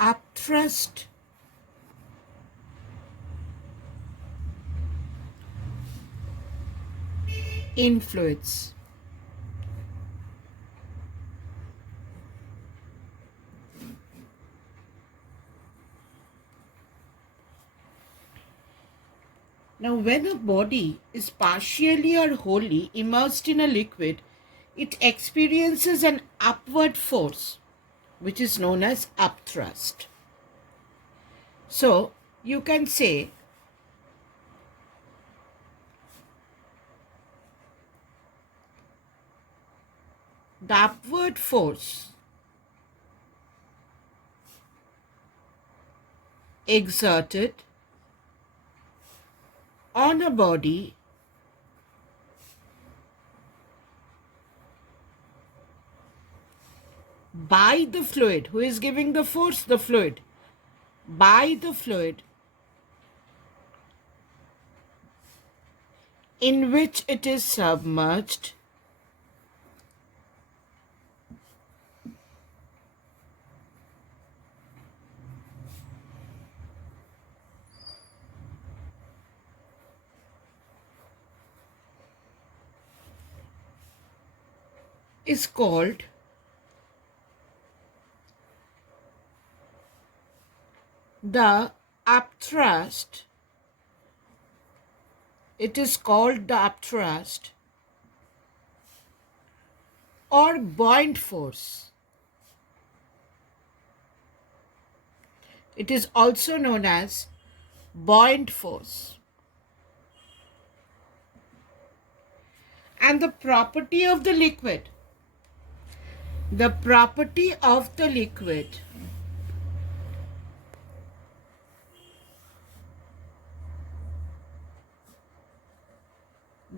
upthrust in fluids. Now, when a body is partially or wholly immersed in a liquid, it experiences an upward force, which is known as upthrust. So, you can say the upward force exerted on a body by the fluid. Who is giving the force? The fluid. By the fluid in which it is submerged is called the upthrust. It is called the upthrust or buoyant force. It is also known as buoyant force. And the property of the liquid, the property of the liquid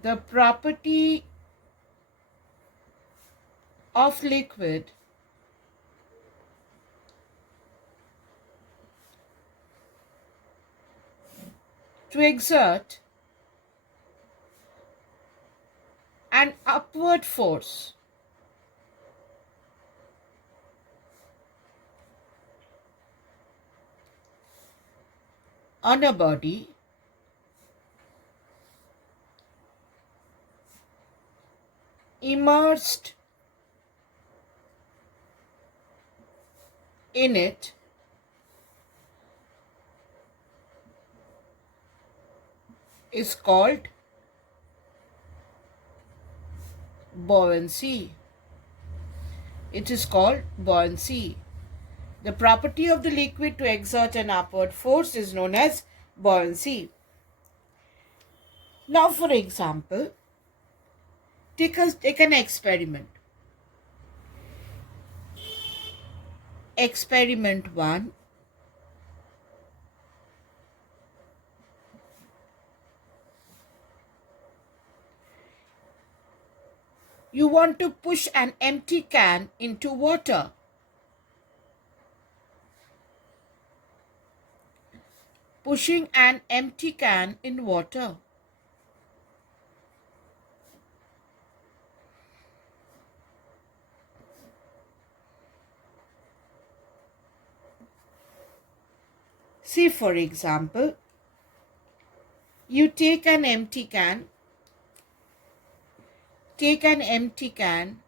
the property of liquid to exert an upward force on a body immersed in it is called buoyancy. It is called buoyancy. The property of the liquid to exert an upward force is known as buoyancy. Now, for example, take an experiment. Experiment 1. You want to push an empty can into water. Pushing an empty can in water. See, for example, you take an empty can. Take an empty can.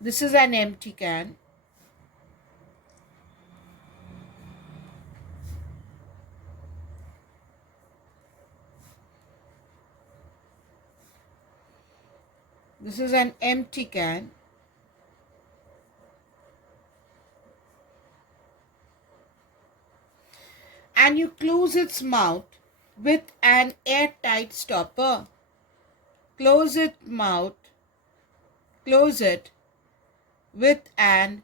This is an empty can. This is an empty can. And you close its mouth with an airtight stopper. Close it with an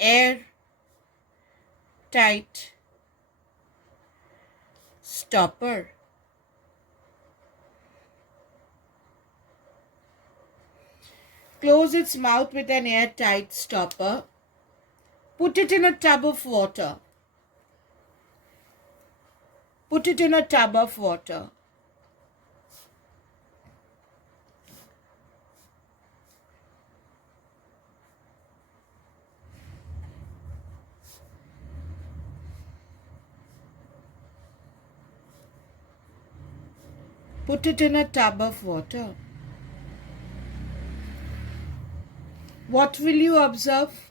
airtight stopper. Close its mouth with an airtight stopper. Put it in a tub of water. Put it in a tub of water. Put it in a tub of water. What will you observe?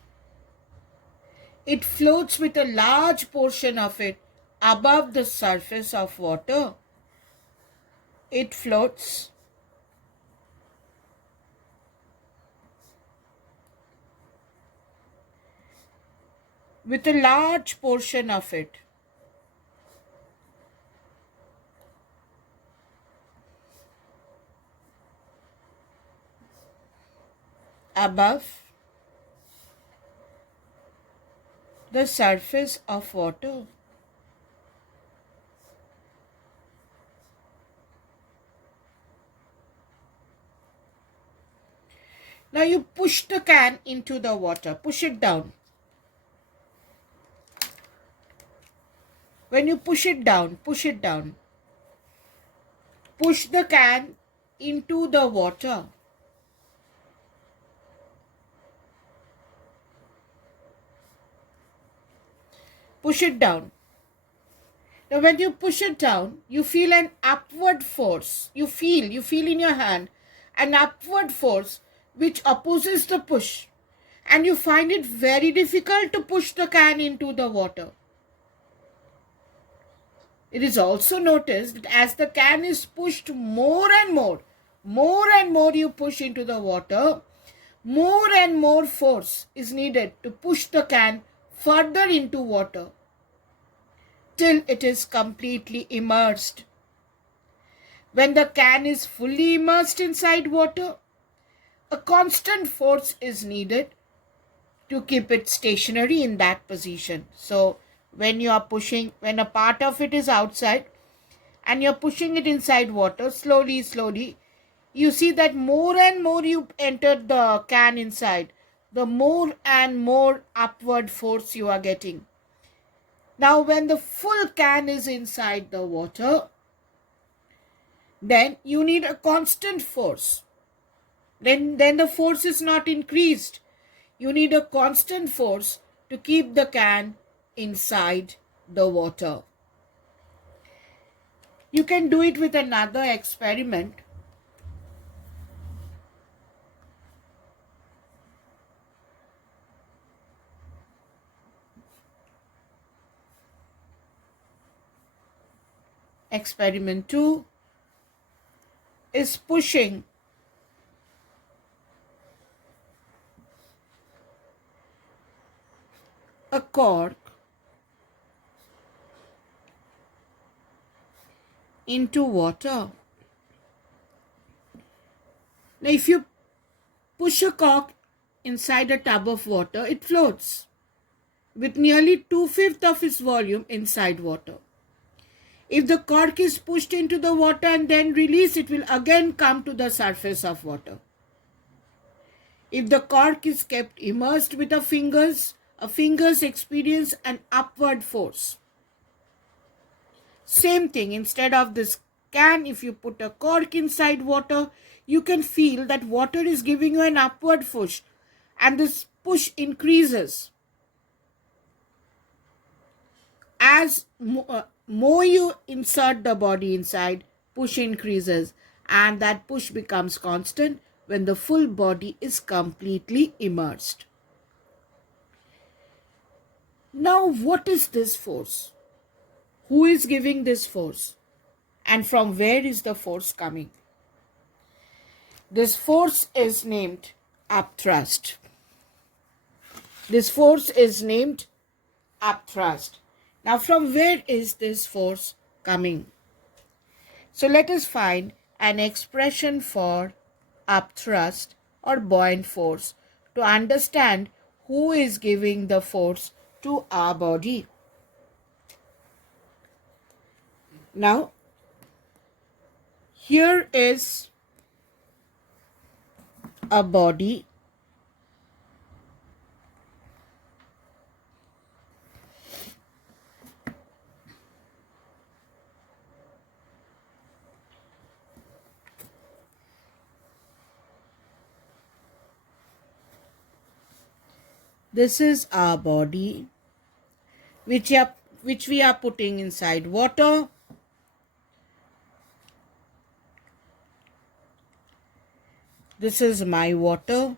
It floats with a large portion of it above the surface of water. It floats with a large portion of it above the surface of water. Now you push the can into the water. Push it down. When you push it down, push it down. Push the can into the water. Push it down. Now when you push it down, you feel an upward force. You feel in your hand an upward force which opposes the push. And you find it very difficult to push the can into the water. It is also noticed that as the can is pushed more and more you push into the water, more and more force is needed to push the can further into water till it is completely immersed. When the can is fully immersed inside water, a constant force is needed to keep it stationary in that position. So when you are pushing, when a part of it is outside and you're pushing it inside water, slowly, you see that more and more you enter the can inside, the more and more upward force you are getting. Now when the full can is inside the water, then you need a constant force. Then the force is not increased. You need a constant force to keep the can inside the water. You can do it with another experiment. Experiment 2 is pushing a cork into water. Now if you push a cork inside a tub of water, it floats with nearly 2/5 of its volume inside water. If the cork is pushed into the water and then released, it will again come to the surface of water. If the cork is kept immersed with the fingers experience an upward force. Same thing, instead of this can, if you put a cork inside water, you can feel that water is giving you an upward push and this push increases. As more you insert the body inside, push increases, and that push becomes constant when the full body is completely immersed. Now, what is this force? Who is giving this force? And from where is the force coming? This force is named upthrust. This force is named upthrust. Now, from where is this force coming? So, let us find an expression for upthrust or buoyant force to understand who is giving the force to our body. Now, here is a body . This is our body, which we are putting inside water. This is my water.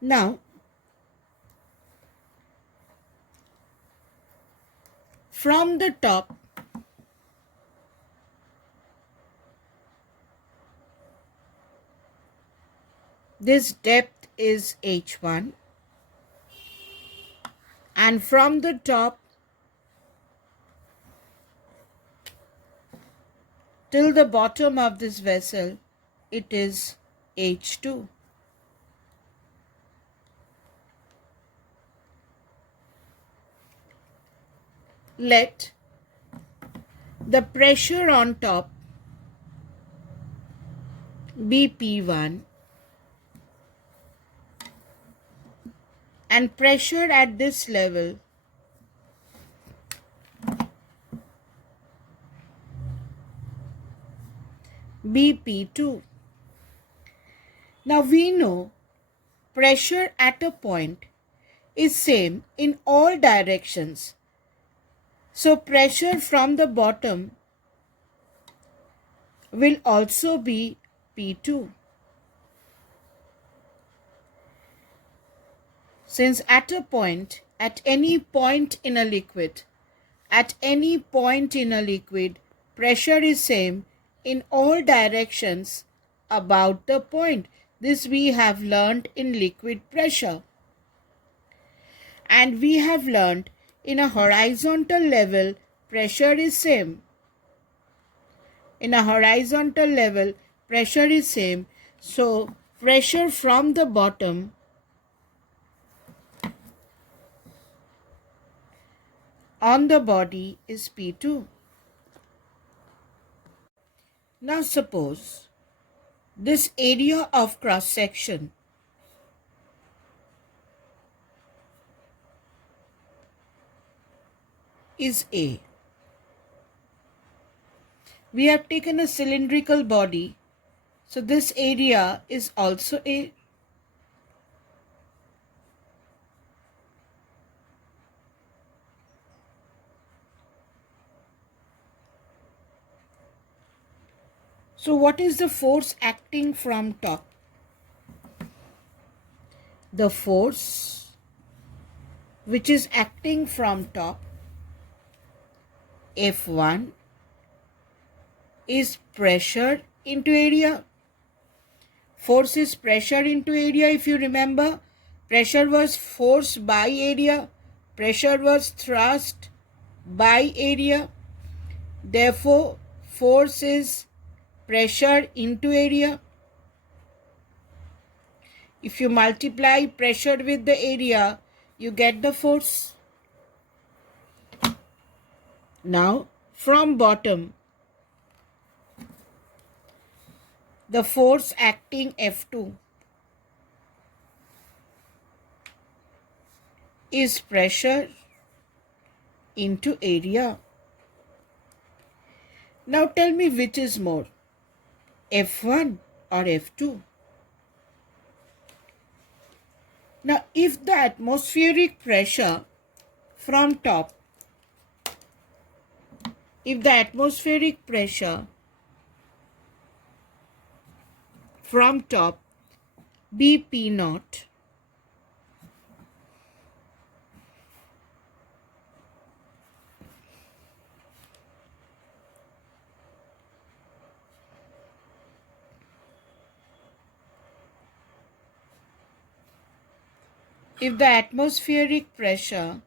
Now, from the top, this depth is h1, and from the top till the bottom of this vessel, it is h2. Let the pressure on top be P1 and pressure at this level be P2. Now we know pressure at a point is same in all directions. So pressure from the bottom will also be P2. Since at any point in a liquid, pressure is same in all directions about the point. This we have learned in liquid pressure. And we have learned in a horizontal level, pressure is same. In a horizontal level, pressure is same. So pressure from the bottom on the body is P2. Now suppose this area of cross section is A. We have taken a cylindrical body, so this area is also A. So what is the force acting from top? The force which is acting from top, F1, is pressure into area. Force is pressure into area. If you remember, pressure was force by area. Pressure was thrust by area. Therefore, force is pressure into area. If you multiply pressure with the area, you get the force. Now, from bottom, the force acting F2 is pressure into area. Now tell me which is more, F1 or F2? Now if the atmospheric pressure from top, be P0, if the atmospheric pressure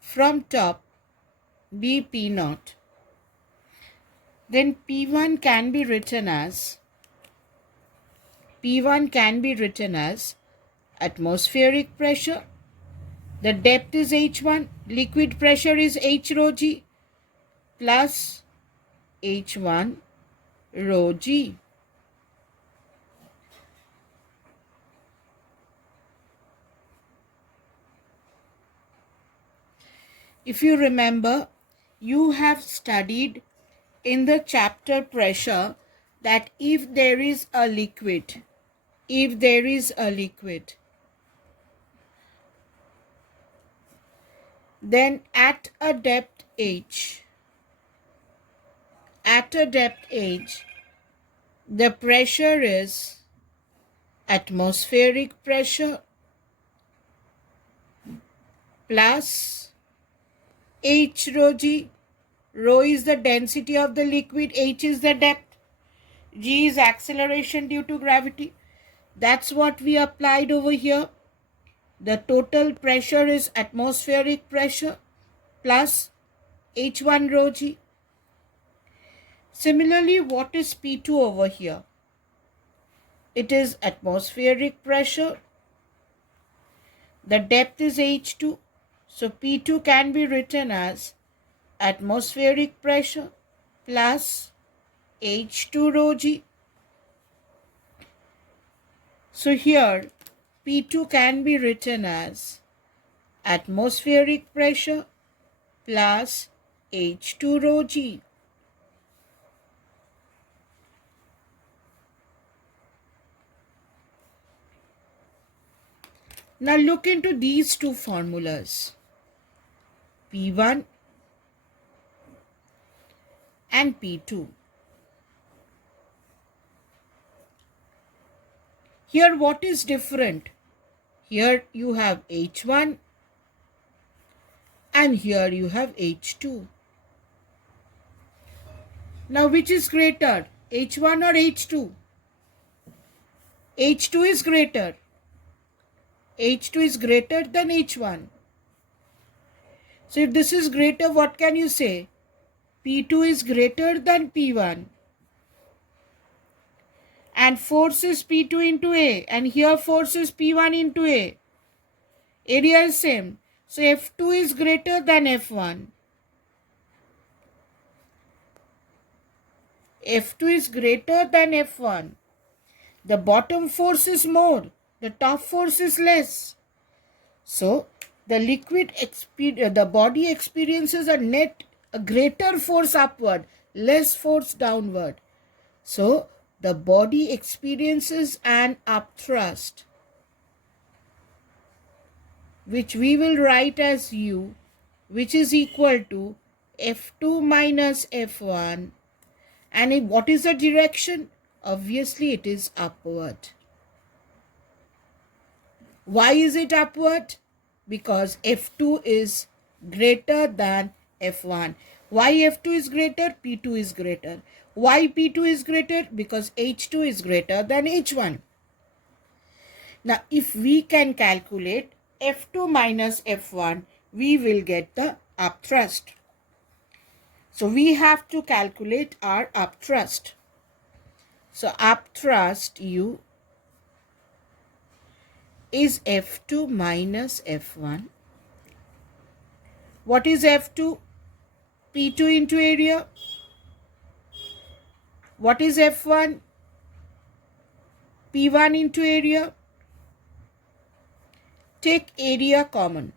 from top be P0, then P1 can be written as atmospheric pressure. The depth is H1, liquid pressure is H rho g, plus H1 rho G. If you remember, you have studied in the chapter pressure that if there is a liquid, then at a depth h, the pressure is atmospheric pressure plus h rho G. Rho is the density of the liquid, h is the depth, G is acceleration due to gravity. That's what we applied over here. The total pressure is atmospheric pressure plus H1 rho G. Similarly, what is P2 over here? It is atmospheric pressure. The depth is H2. So P2 can be written as atmospheric pressure plus H2 rho G. So here P2 can be written as atmospheric pressure plus H2 rho G. Now look into these two formulas, P1 and P2. Here what is different? Here you have H1 and here you have H2. Now which is greater, H1 or H2? H2 is greater. H2 is greater than H1. So if this is greater, what can you say? P2 is greater than P1. And force is P2 into A. And here force is P1 into A. Area is same. So F2 is greater than F1. F2 is greater than F1. The bottom force is more. The top force is less. So the body experiences a greater force upward, less force downward. So the body experiences an upthrust, which we will write as U, which is equal to F2 minus F1. And what is the direction? Obviously, it is upward. Why is it upward? Because F2 is greater than F1. Why F2 is greater? P2 is greater. Why P2 is greater? Because H2 is greater than H1. Now, if we can calculate F2 minus F1, we will get the upthrust. So, we have to calculate our upthrust. So, upthrust U is F2 minus F1. What is F2? P2 into area. What is F1? P1 into area. Take area common.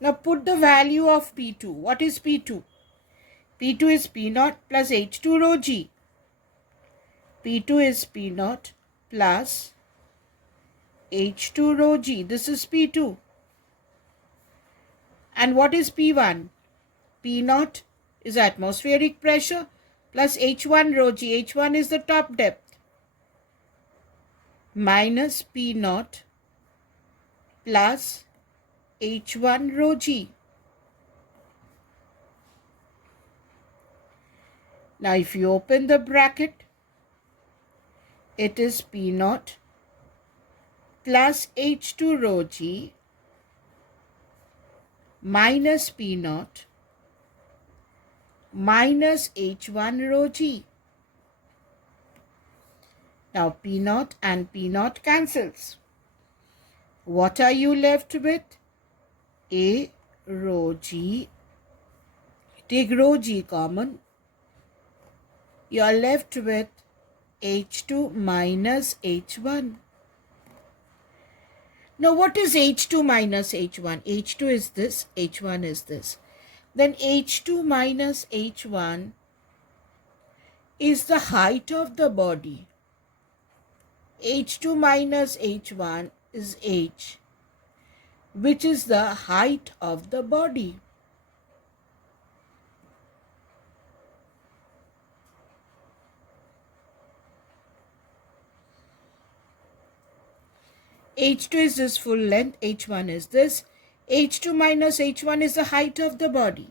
Now put the value of P2. What is P2? P2 is P0 plus H2 rho G. P2 is P0 plus H2 rho G. This is P2. And what is P1? P0 is atmospheric pressure plus H1 rho G. H1 is the top depth minus P0 plus H1 rho G. Now if you open the bracket, it is P0 plus H2 rho G minus P0 minus H1 rho G. Now P0 and P0 cancels. What are you left with? A rho G. Take rho G common. you are left with H2 minus H1. Now what is H2 minus H1? H2 is this, H1 is this. Then H2 minus H1 is the height of the body. H2 minus H1 is H, which is the height of the body. H2 is this full length, H1 is this. H2 minus H1 is the height of the body.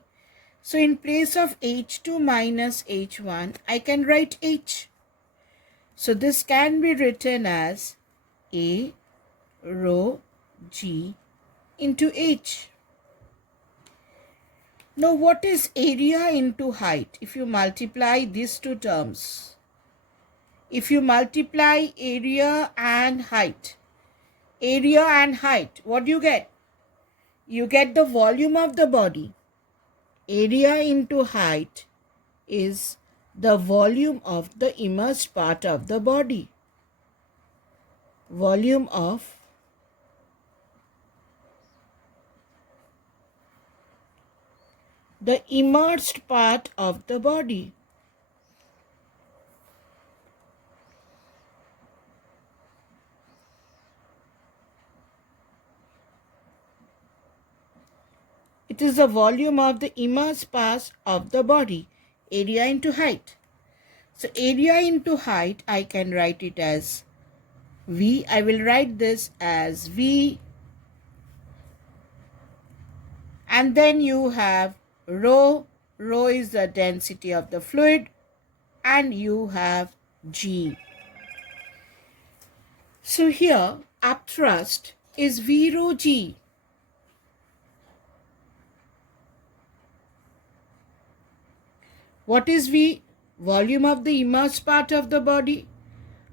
So in place of H2 minus H1, I can write H. So this can be written as A rho G into H. Now what is area into height? If you multiply these two terms, if you multiply area and height, what do you get? You get the volume of the body. Area into height is the volume of the immersed part of the body. Volume of the immersed part of the body. It is the volume of the immersed part of the body, area into height. So area into height, I can write it as V. I will write this as V. And then you have rho. Rho is the density of the fluid. And you have G. So here, upthrust is V rho G. What is V? Volume of the immersed part of the body.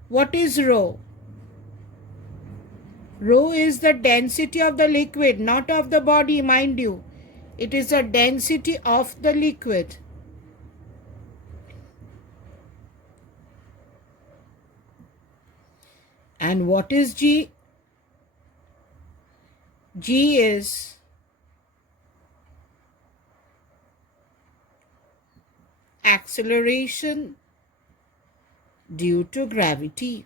What is rho? Rho is the density of the liquid, not of the body, mind you. It is the density of the liquid. And what is G? G is acceleration due to gravity.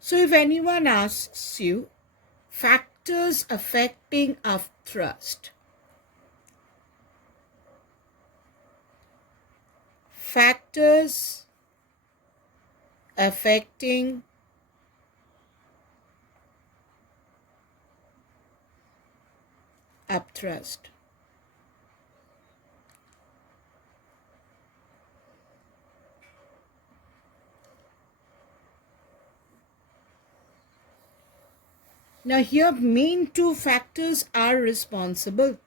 So if anyone asks you factors affecting upthrust, factors affecting upthrust. Now here main two factors are responsible.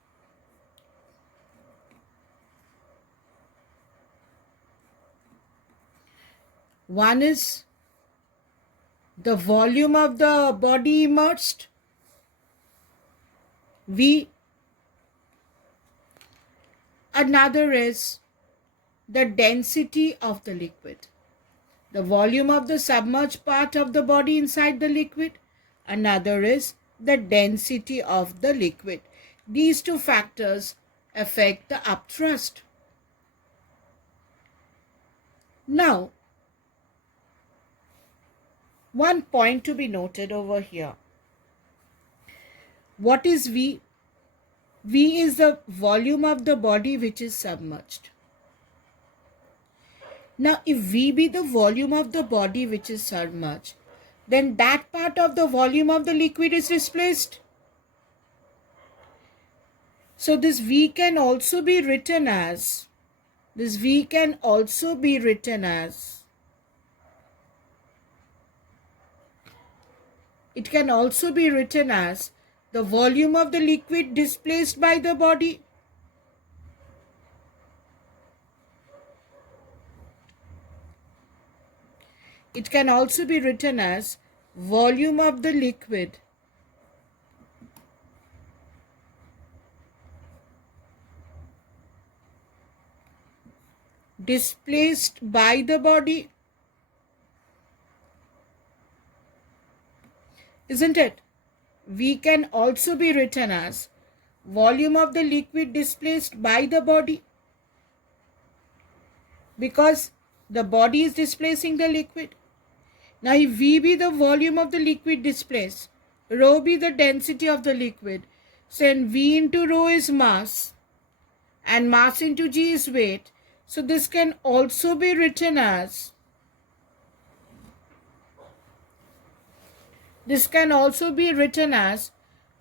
One is the volume of the body immersed, V. Another is the density of the liquid. The volume of the submerged part of the body inside the liquid. Another is the density of the liquid. These two factors affect the upthrust. Now, one point to be noted over here. What is V? V is the volume of the body which is submerged. Now, if V be the volume of the body which is submerged, then that part of the volume of the liquid is displaced. So this V can also be written as, it can also be written as the volume of the liquid displaced by the body. It can also be written as volume of the liquid displaced by the body, isn't it? V can also be written as volume of the liquid displaced by the body, because the body is displacing the liquid. Now if V be the volume of the liquid displaced, rho be the density of the liquid, so V into rho is mass and mass into G is weight. So this can also be written as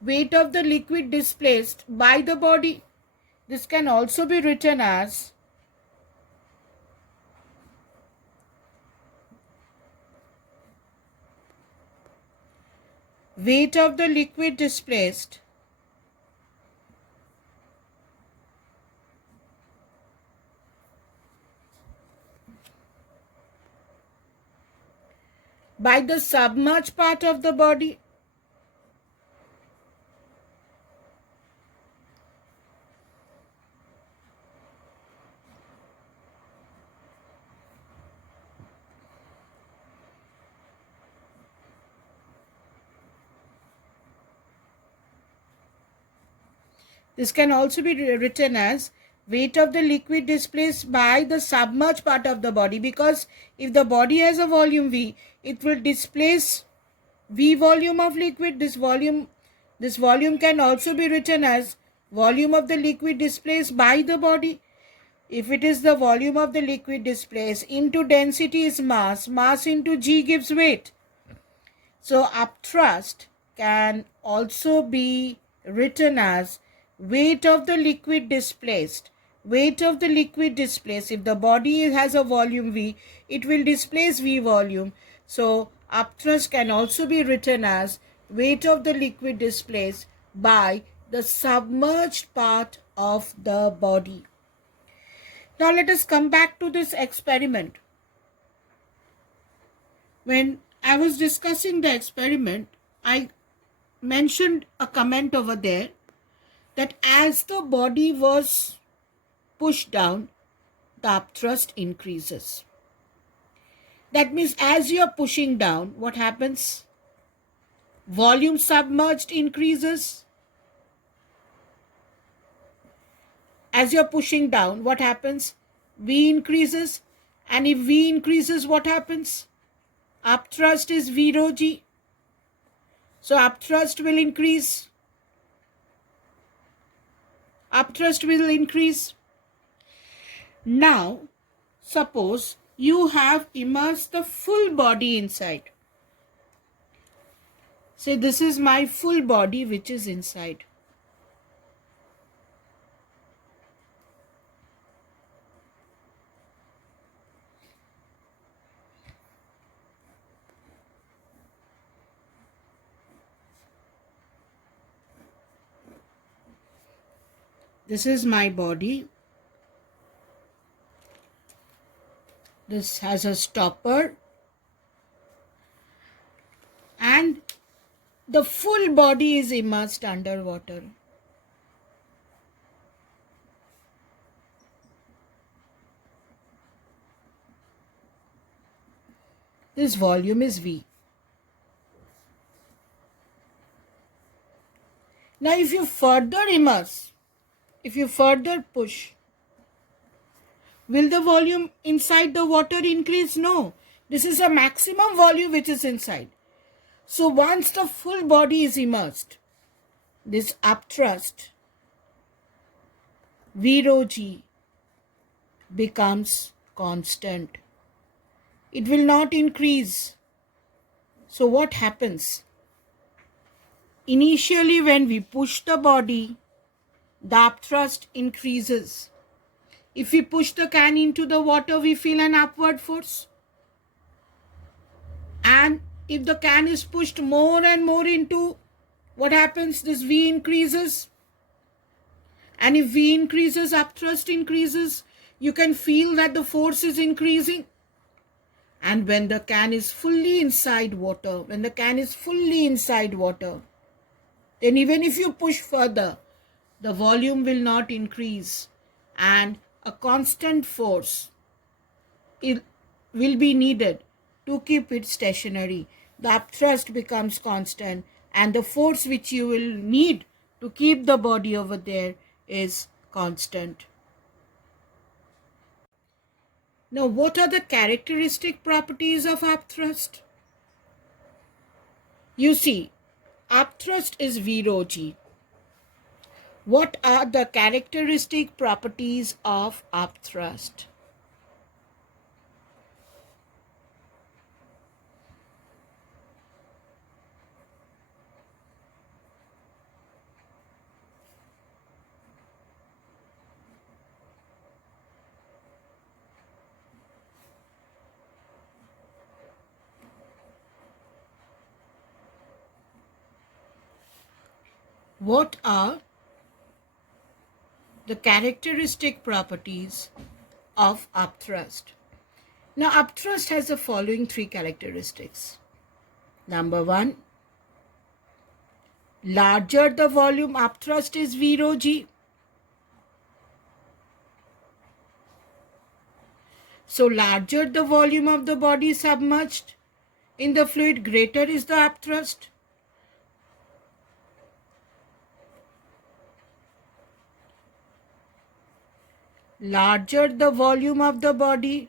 weight of the liquid displaced by the body. This can also be written as weight of the liquid displaced by the submerged part of the body. This can also be written as weight of the liquid displaced by the submerged part of the body, because if the body has a volume V, it will displace V volume of liquid. This volume can also be written as volume of the liquid displaced by the body. If it is the volume of the liquid displaced into density is mass, mass into G gives weight. So upthrust can also be written as weight of the liquid displaced. Weight of the liquid displaced. If the body has a volume V, it will displace V volume. So upthrust can also be written as weight of the liquid displaced by the submerged part of the body. Now let us come back to this experiment. When I was discussing the experiment, I mentioned a comment over there that as the body was pushed down, the upthrust increases. That means as you are pushing down, what happens? Volume submerged increases. As you are pushing down, what happens? V increases. And if V increases, what happens? Upthrust is V rho G. So upthrust will increase. Upthrust will increase. Now, suppose you have immersed the full body inside. Say this is my full body which is inside. This is my body. This has a stopper. And the full body is immersed underwater. This volume is V. Now if you further immerse, if you further push, will the volume inside the water increase? No. This is a maximum volume which is inside. So once the full body is immersed, this upthrust, V rho G, becomes constant. It will not increase. So what happens? Initially when we push the body, the upthrust increases. If we push the can into the water, we feel an upward force. And if the can is pushed more and more into, what happens? This V increases. And if V increases, upthrust increases. You can feel that the force is increasing. And when the can is fully inside water, then even if you push further, the volume will not increase and a constant force it will be needed to keep it stationary. The upthrust becomes constant, and the force which you will need to keep the body over there is constant. Now, what are the characteristic properties of upthrust? You see, upthrust is 0 g. What are the characteristic properties of upthrust? What are the characteristic properties of upthrust? Now, upthrust has the following 3 characteristics. Number 1, larger the volume upthrust is 0 g. So, larger the volume of the body submerged in the fluid, greater is the upthrust. Larger the volume of the body,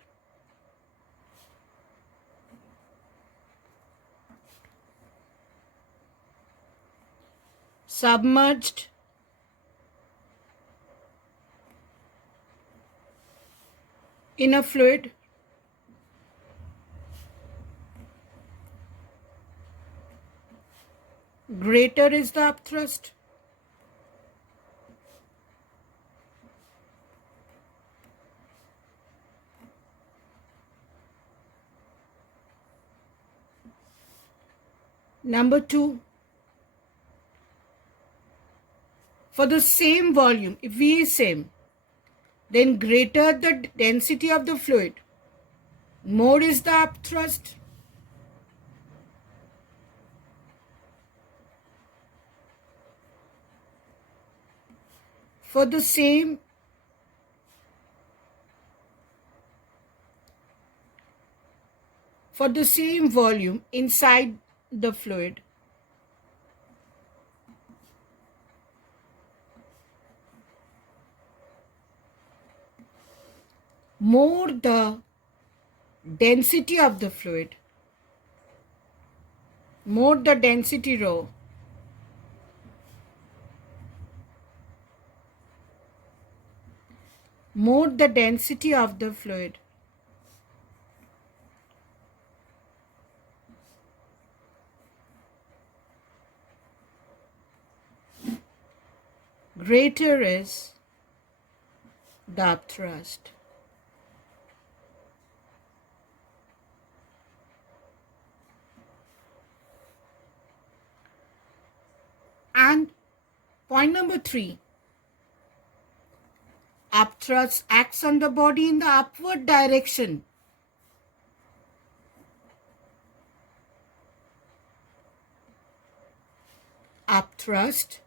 submerged in a fluid, greater is the upthrust. Number 2, for the same volume, if V is same, then greater the density of the fluid, more is the upthrust. For the same volume inside the fluid, more the density of the fluid, more the density rho, more the density of the fluid, greater is the upthrust. And point number 3, upthrust acts on the body in the upward direction. Upthrust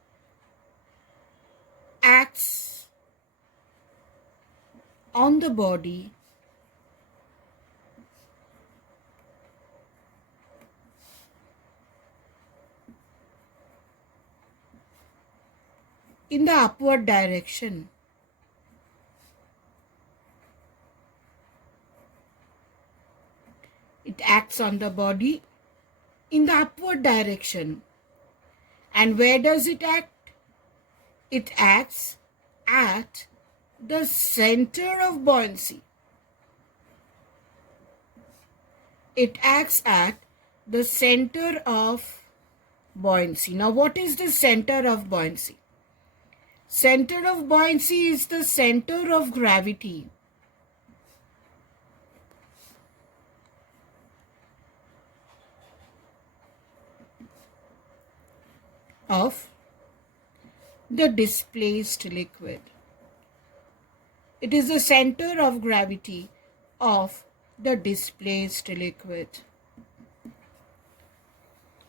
acts on the body in the upward direction. It acts on the body in the upward direction. And where does it act? It acts at the center of buoyancy. It acts at the center of buoyancy. Now, what is the center of buoyancy? Center of buoyancy is the center of gravity of the displaced liquid. It is the center of gravity of the displaced liquid.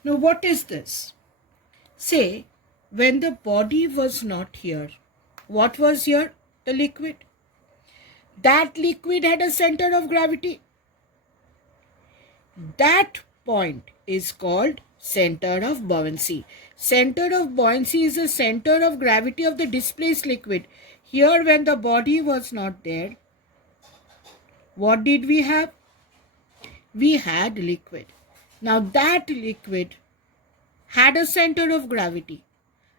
Now, what is this? Say, when the body was not here, what was here? The liquid. That liquid had a center of gravity. That point is called center of buoyancy. Center of buoyancy is the center of gravity of the displaced liquid. Here, when the body was not there, what did we have? We had liquid. Now that liquid had a center of gravity,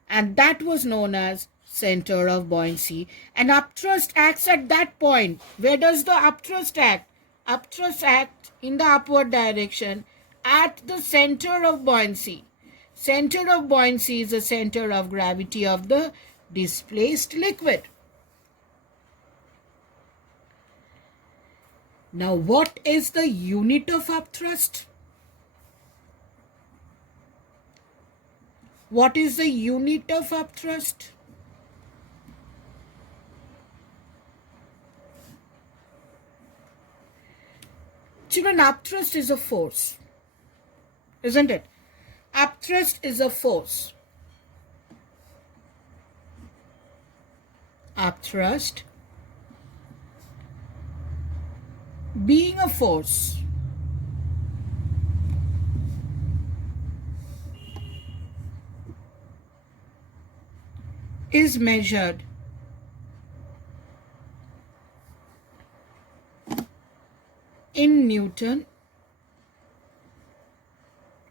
and that was known as center of buoyancy. And upthrust acts at that point. Where does the upthrust act? Upthrust acts in the upward direction at the center of buoyancy. Center of buoyancy is the center of gravity of the displaced liquid. Now, what is the unit of upthrust? What is the unit of upthrust? Children, upthrust is a force, isn't it? Upthrust is a force. Upthrust being a force, is measured in Newton.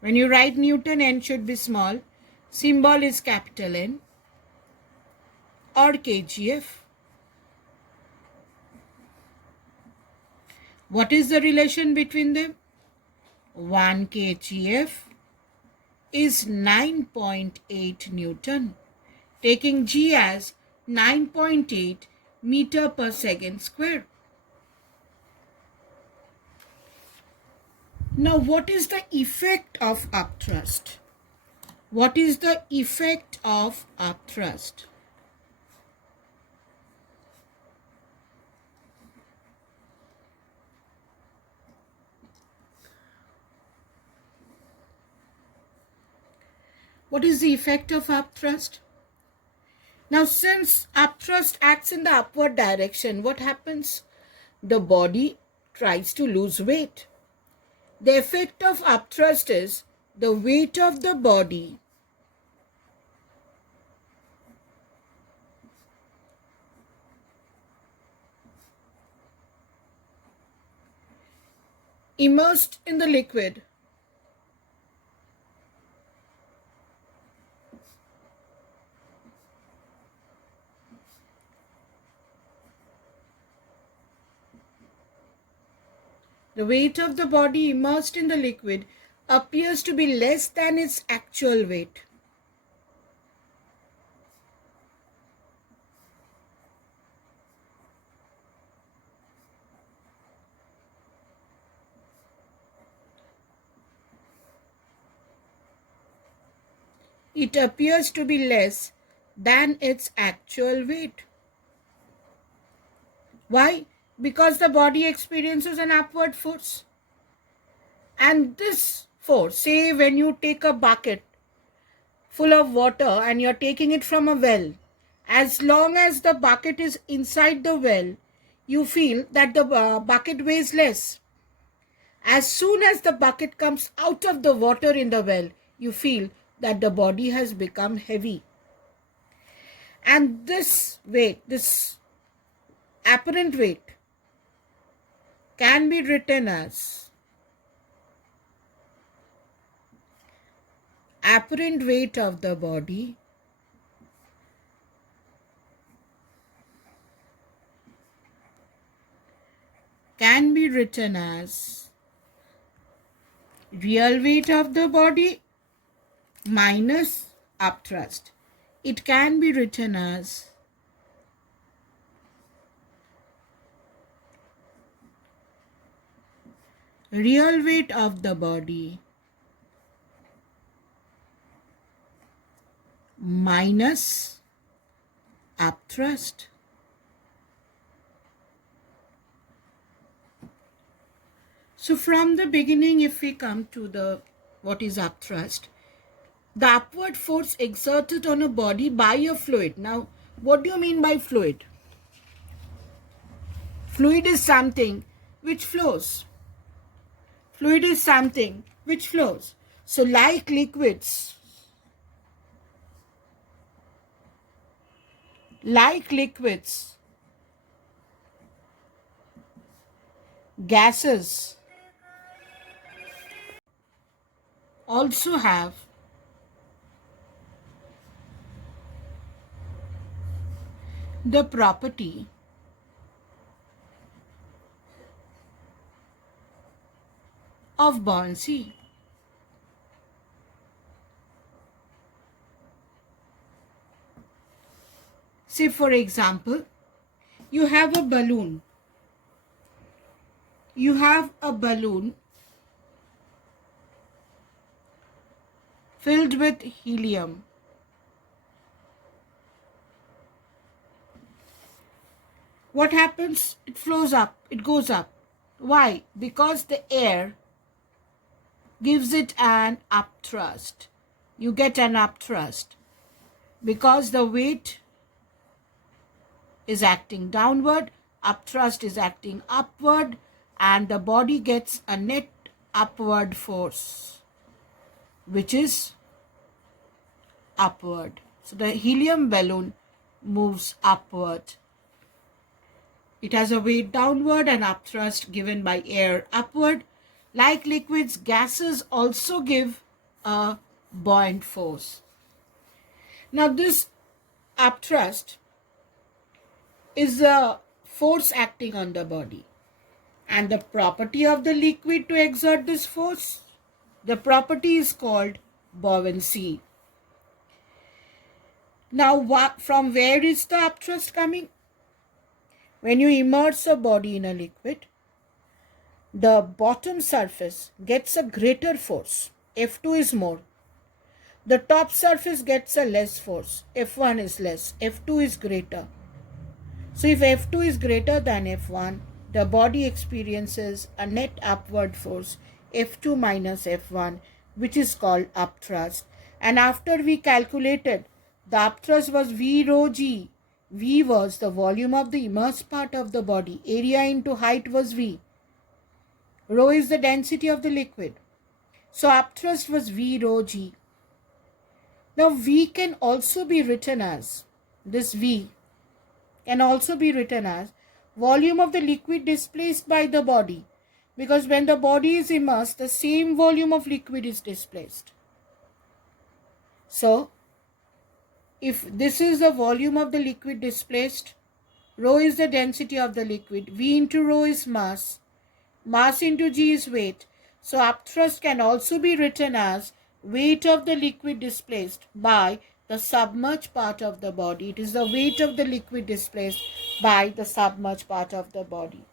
When you write Newton, N should be small. Symbol is capital N, or kgf. What is the relation between them? 1 kgf is 9.8 Newton, taking g as 9.8 meter per second square. Now, what is the effect of upthrust? What is the effect of upthrust? What is the effect of upthrust? Now, since upthrust acts in the upward direction, what happens? The body tries to lose weight. The effect of upthrust is the weight of the body immersed in the liquid the weight of the body immersed in the liquid appears to be less than its actual weight. It appears to be less than its actual weight. Why? Because the body experiences an upward force. And this force, say when you take a bucket full of water and you're taking it from a well, as long as the bucket is inside the well, you feel that the bucket weighs less. As soon as the bucket comes out of the water in the well, you feel that the body has become heavy. And this weight, this apparent weight, can be written as apparent weight of the body can be written as real weight of the body minus upthrust. It can be written as real weight of the body minus upthrust. So from the beginning, if we come to the what is upthrust, the upward force exerted on a body by a fluid. Now, what do you mean by fluid? Fluid is something which flows. Fluid is something which flows. So like liquids, gases also have the property of buoyancy. Say for example, you have a balloon. You have a balloon filled with helium. What happens? It flows up, it goes up. Why? Because the air gives it an upthrust. You get an upthrust because the weight is acting downward, upthrust is acting upward, and the body gets a net upward force, which is upward. So the helium balloon moves upward. It has a weight downward and upthrust given by air upward. Like liquids, gases also give a buoyant force. Now this upthrust is a force acting on the body. And the property of the liquid to exert this force, the property is called buoyancy. Now from where is the upthrust coming? When you immerse a body in a liquid, the bottom surface gets a greater force. F2 is more. The top surface gets a less force. F1 is less. F2 is greater. So if F2 is greater than F1, the body experiences a net upward force, F2 minus F1, which is called upthrust. And after we calculated, the upthrust was V rho G. V was the volume of the immersed part of the body. Area into height was V. Rho is the density of the liquid. So upthrust was V rho G. Now V can also be written as, this V can also be written as volume of the liquid displaced by the body, because when the body is immersed, the same volume of liquid is displaced. So if this is the volume of the liquid displaced, rho is the density of the liquid, V into rho is mass, mass into G is weight. So upthrust can also be written as weight of the liquid displaced by the submerged part of the body. It is the weight of the liquid displaced by the submerged part of the body.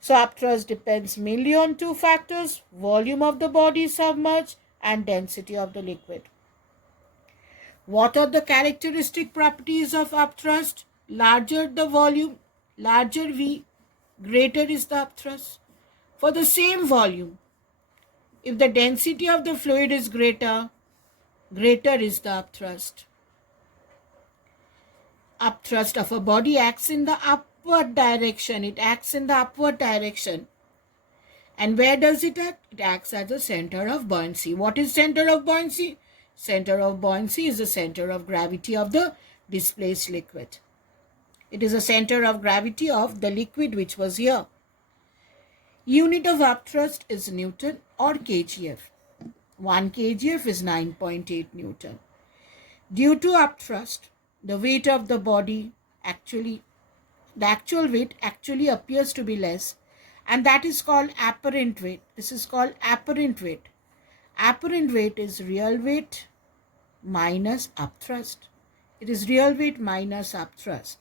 So upthrust depends mainly on two factors: volume of the body submerged and density of the liquid. What are the characteristic properties of upthrust? Larger the volume, larger V, greater is the upthrust. For the same volume, if the density of the fluid is greater, greater is the upthrust. Upthrust of a body acts in the upward direction. It acts in the upward direction. And where does it act? It acts as a center of buoyancy. What is center of buoyancy? Center of buoyancy is the center of gravity of the displaced liquid. It is a center of gravity of the liquid which was here. Unit of upthrust is Newton or kgf. 1 kgf is 9.8 Newton. Due to upthrust, the weight of the body the actual weight actually appears to be less, and that is called apparent weight. This is called apparent weight. Apparent weight is real weight minus upthrust. It is real weight minus upthrust.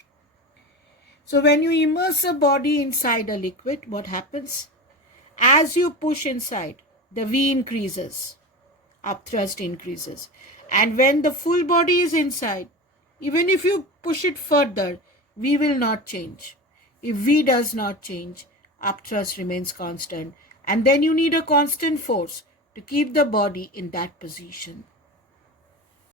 So when you immerse a body inside a liquid, what happens? As you push inside, the V increases, upthrust increases. And when the full body is inside, even if you push it further, V will not change. If V does not change, upthrust remains constant. And then you need a constant force to keep the body in that position.